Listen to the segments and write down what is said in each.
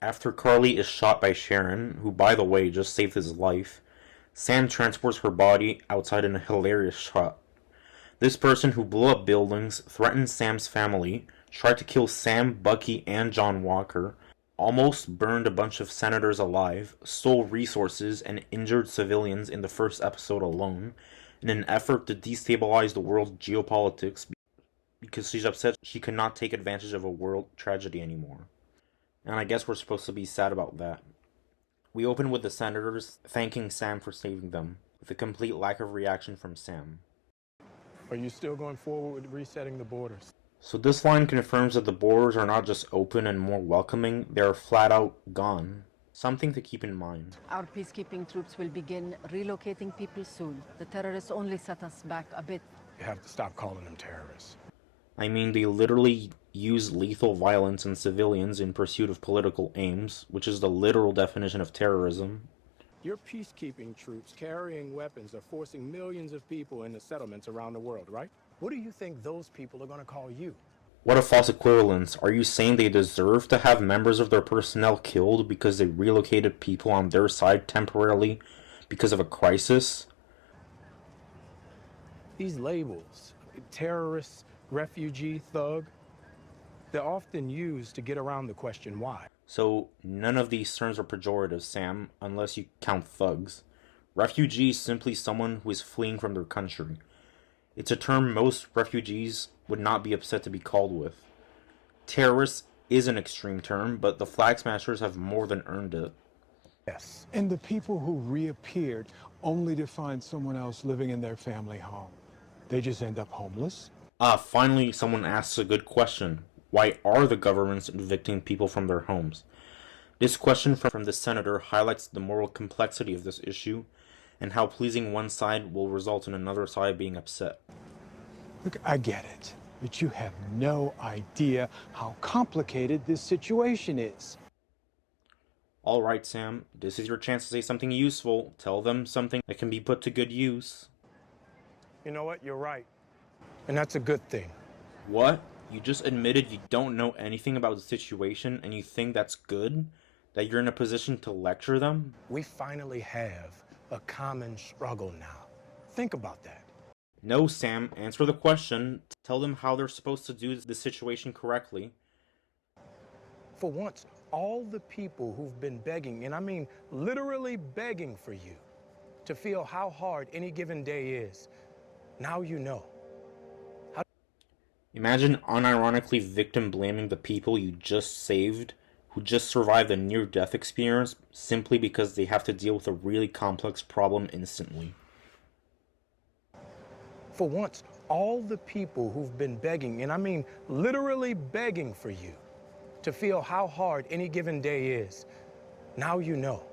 After Carly is shot by Sharon, who by the way just saved his life, Sam transports her body outside in a hilarious shot. This person who blew up buildings, threatened Sam's family, tried to kill Sam, Bucky, and John Walker, almost burned a bunch of senators alive, stole resources, and injured civilians in the first episode alone, in an effort to destabilize the world's geopolitics because she's upset she could not take advantage of a world tragedy anymore. And I guess we're supposed to be sad about that. We open with the senators thanking Sam for saving them, with a complete lack of reaction from Sam. Are you still going forward with resetting the borders? So this line confirms that the borders are not just open and more welcoming, they are flat out gone. Something to keep in mind. Our peacekeeping troops will begin relocating people soon. The terrorists only set us back a bit. You have to stop calling them terrorists. I mean, they literally use lethal violence on civilians in pursuit of political aims, which is the literal definition of terrorism. Your peacekeeping troops carrying weapons are forcing millions of people into settlements around the world, right? What do you think those people are going to call you? What a false equivalence. Are you saying they deserve to have members of their personnel killed because they relocated people on their side temporarily because of a crisis? These labels, terrorist, refugee, thug, they're often used to get around the question why. So, none of these terms are pejorative, Sam, unless you count thugs. Refugee is simply someone who is fleeing from their country. It's a term most refugees would not be upset to be called with. Terrorist is an extreme term, but the Flag Smashers have more than earned it. Yes. And the people who reappeared only to find someone else living in their family home. They just end up homeless. Finally, someone asks a good question. Why are the governments evicting people from their homes? This question from the senator highlights the moral complexity of this issue and how pleasing one side will result in another side being upset. Look, I get it, but you have no idea how complicated this situation is. Alright, Sam, this is your chance to say something useful. Tell them something that can be put to good use. You know what? You're right. And that's a good thing. What? You just admitted you don't know anything about the situation and you think that's good? That you're in a position to lecture them? We finally have a common struggle now. Think about that. No, Sam, answer the question. Tell them how they're supposed to do the situation correctly. For once, all the people who've been begging, and I mean literally begging for you, to feel how hard any given day is, now you know. Imagine unironically victim blaming the people you just saved, who just survived a near-death experience, simply because they have to deal with a really complex problem instantly. For once, all the people who've been begging, and I mean literally begging for you, to feel how hard any given day is, now you know.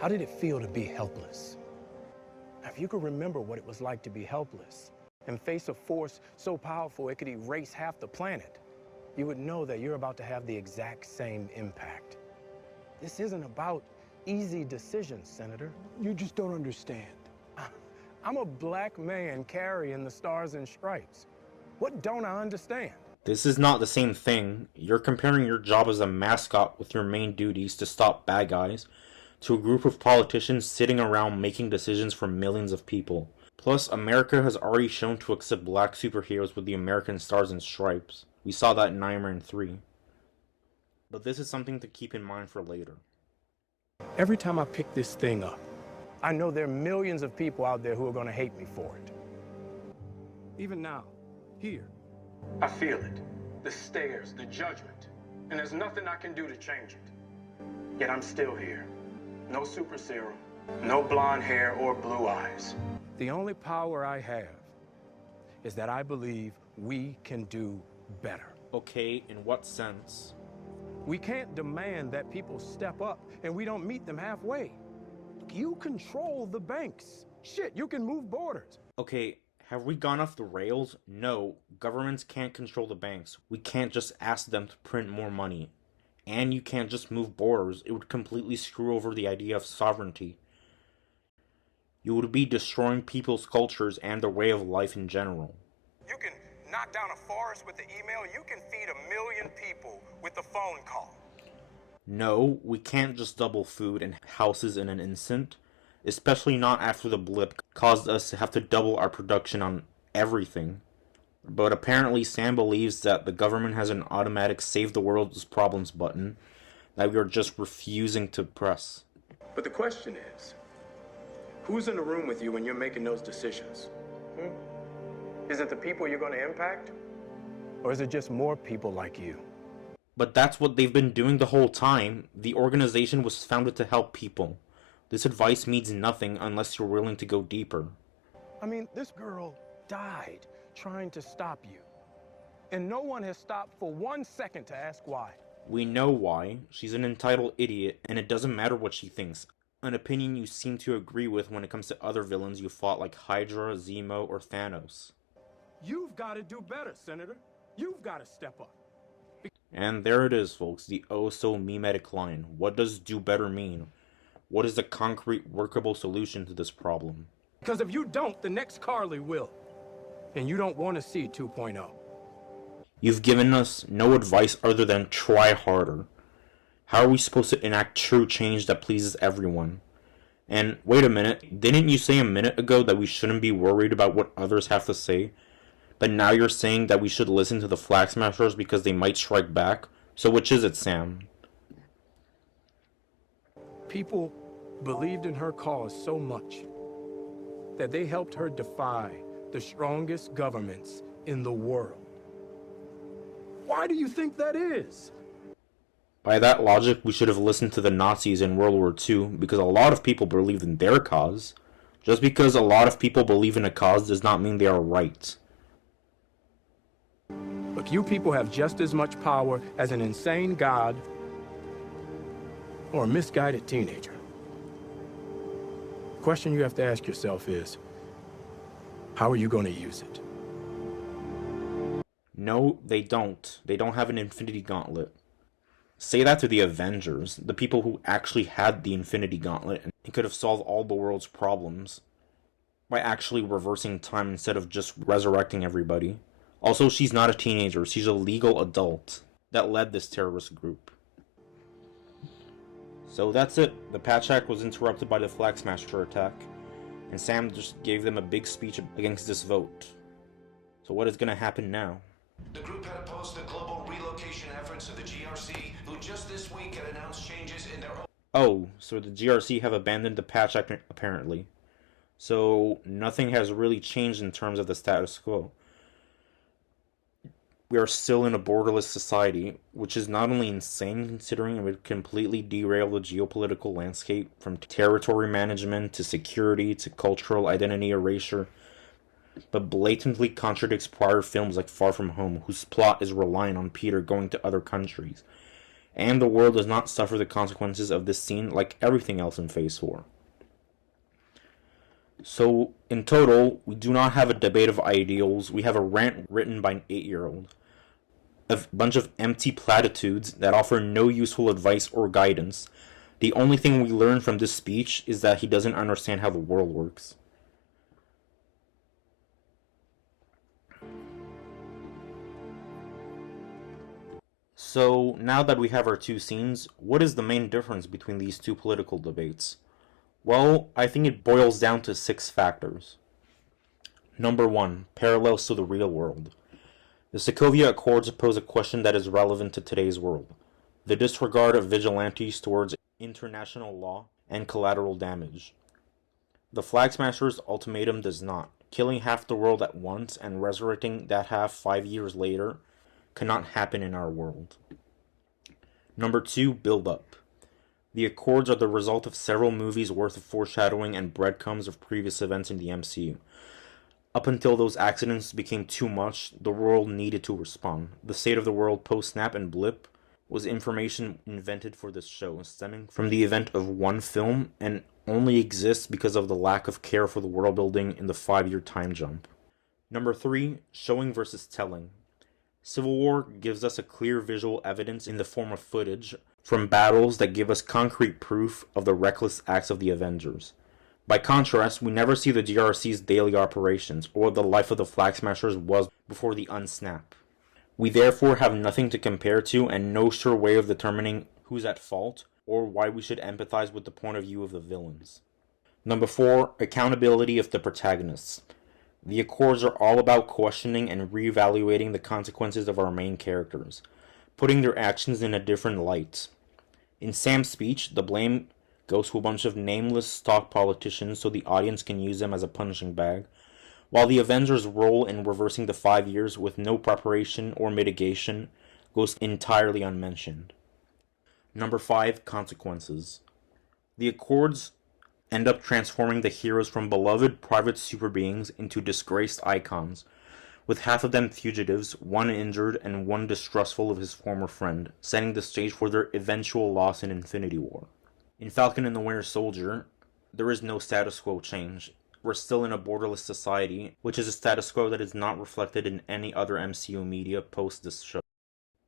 How did it feel to be helpless? Now, if you could remember what it was like to be helpless, and face a force so powerful it could erase half the planet, you would know that you're about to have the exact same impact. This isn't about easy decisions, Senator. You just don't understand. I'm a black man carrying the stars and stripes. What don't I understand? This is not the same thing. You're comparing your job as a mascot with your main duties to stop bad guys to a group of politicians sitting around making decisions for millions of people. Plus, America has already shown to accept black superheroes with the American Stars and Stripes. We saw that in Iron Man 3. But this is something to keep in mind for later. Every time I pick this thing up, I know there are millions of people out there who are going to hate me for it. Even now, here. I feel it. The stares, the judgment. And there's nothing I can do to change it. Yet I'm still here. No super serum, no blonde hair or blue eyes. The only power I have is that I believe we can do better. Okay, in what sense? We can't demand that people step up and we don't meet them halfway. You control the banks. Shit, you can move borders. Okay, have we gone off the rails? No, governments can't control the banks. We can't just ask them to print more money. And you can't just move borders. It would completely screw over the idea of sovereignty. You would be destroying people's cultures and their way of life in general. You can knock down a forest with the email. You can feed 1 million people with a phone call. No, we can't just double food and houses in an instant, especially not after the blip caused us to have to double our production on everything. But apparently Sam believes that the government has an automatic save the world's problems button that we are just refusing to press. But the question is, who's in the room with you when you're making those decisions? Is it the people you're going to impact? Or is it just more people like you? But that's what they've been doing the whole time. The organization was founded to help people. This advice means nothing unless you're willing to go deeper. I mean, this girl died trying to stop you. And no one has stopped for 1 second to ask why. We know why. She's an entitled idiot, and it doesn't matter what she thinks. An opinion you seem to agree with when it comes to other villains you fought like Hydra, Zemo, or Thanos. You've got to do better, Senator. You've got to step up. And there it is, folks, the oh-so-memetic line. What does do better mean? What is the concrete, workable solution to this problem? Because if you don't, the next Carly will. And you don't want to see 2.0. You've given us no advice other than try harder. How are we supposed to enact true change that pleases everyone? And wait a minute, didn't you say a minute ago that we shouldn't be worried about what others have to say? But now you're saying that we should listen to the Flag Smashers because they might strike back? So which is it, Sam? People believed in her cause so much that they helped her defy the strongest governments in the world. Why do you think that is? By that logic, we should have listened to the Nazis in World War II because a lot of people believed in their cause. Just because a lot of people believe in a cause does not mean they are right. Look, you people have just as much power as an insane god or a misguided teenager. The question you have to ask yourself is, how are you going to use it? No, they don't. They don't have an Infinity Gauntlet. Say that to the Avengers, the people who actually had the Infinity Gauntlet and could have solved all the world's problems by actually reversing time instead of just resurrecting everybody. Also, she's not a teenager, she's a legal adult that led this terrorist group. So that's it. The Patch Act was interrupted by the Flag Smasher attack, and Sam just gave them a big speech against this vote. So what is going to happen now? The group had opposed the global relocation efforts of the GRC, who just this week had announced changes in their own... Oh, so the GRC have abandoned the Patch Act apparently. So nothing has really changed in terms of the status quo. We are still in a borderless society, which is not only insane considering it would completely derail the geopolitical landscape from territory management to security to cultural identity erasure, but blatantly contradicts prior films like Far From Home, whose plot is reliant on Peter going to other countries. And the world does not suffer the consequences of this scene like everything else in Phase 4. So, in total, we do not have a debate of ideals, we have a rant written by an 8-year-old. A bunch of empty platitudes that offer no useful advice or guidance. The only thing we learn from this speech is that he doesn't understand how the world works. So, now that we have our two scenes, what is the main difference between these two political debates? Well, I think it boils down to 6 factors. Number 1, parallels to the real world. The Sokovia Accords pose a question that is relevant to today's world. The disregard of vigilantes towards international law and collateral damage. The Flag Smashers' ultimatum does not. Killing half the world at once and resurrecting that half 5 years later cannot happen in our world. Number 2, build up. The Accords are the result of several movies worth of foreshadowing and breadcrumbs of previous events in the MCU. Up until those accidents became too much, the world needed to respond. The state of the world post-snap and blip was information invented for this show, stemming from the event of one film, and only exists because of the lack of care for the world building in the 5-year time jump. Number 3, showing versus telling. Civil War gives us a clear visual evidence in the form of footage from battles that give us concrete proof of the reckless acts of the Avengers. By contrast, we never see the GRC's daily operations, or what the life of the Flag Smashers was before the unsnap. We therefore have nothing to compare to and no sure way of determining who's at fault, or why we should empathize with the point of view of the villains. Number 4, accountability of the protagonists. The Accords are all about questioning and reevaluating the consequences of our main characters, putting their actions in a different light. In Sam's speech, the blame goes to a bunch of nameless stock politicians so the audience can use them as a punching bag, while the Avengers' role in reversing the 5 years with no preparation or mitigation goes entirely unmentioned. Number 5, consequences. The Accords end up transforming the heroes from beloved private super beings into disgraced icons, with half of them fugitives, one injured, and one distrustful of his former friend, setting the stage for their eventual loss in Infinity War. In Falcon and the Winter Soldier, there is no status quo change. We're still in a borderless society, which is a status quo that is not reflected in any other MCU media post this show.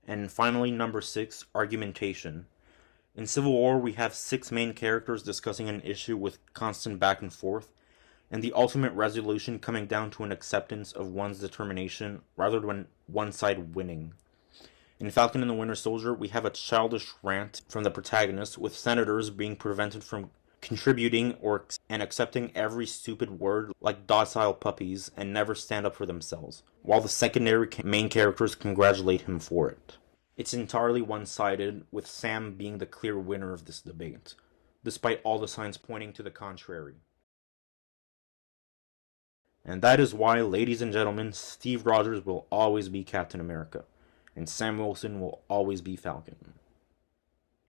And finally, number 6, argumentation. In Civil War, we have 6 main characters discussing an issue with constant back and forth, and the ultimate resolution coming down to an acceptance of one's determination rather than one side winning. In Falcon and the Winter Soldier, we have a childish rant from the protagonist, with senators being prevented from contributing and accepting every stupid word like docile puppies and never stand up for themselves, while the secondary main characters congratulate him for it. It's entirely one-sided, with Sam being the clear winner of this debate, despite all the signs pointing to the contrary. And that is why, ladies and gentlemen, Steve Rogers will always be Captain America, and Sam Wilson will always be Falcon.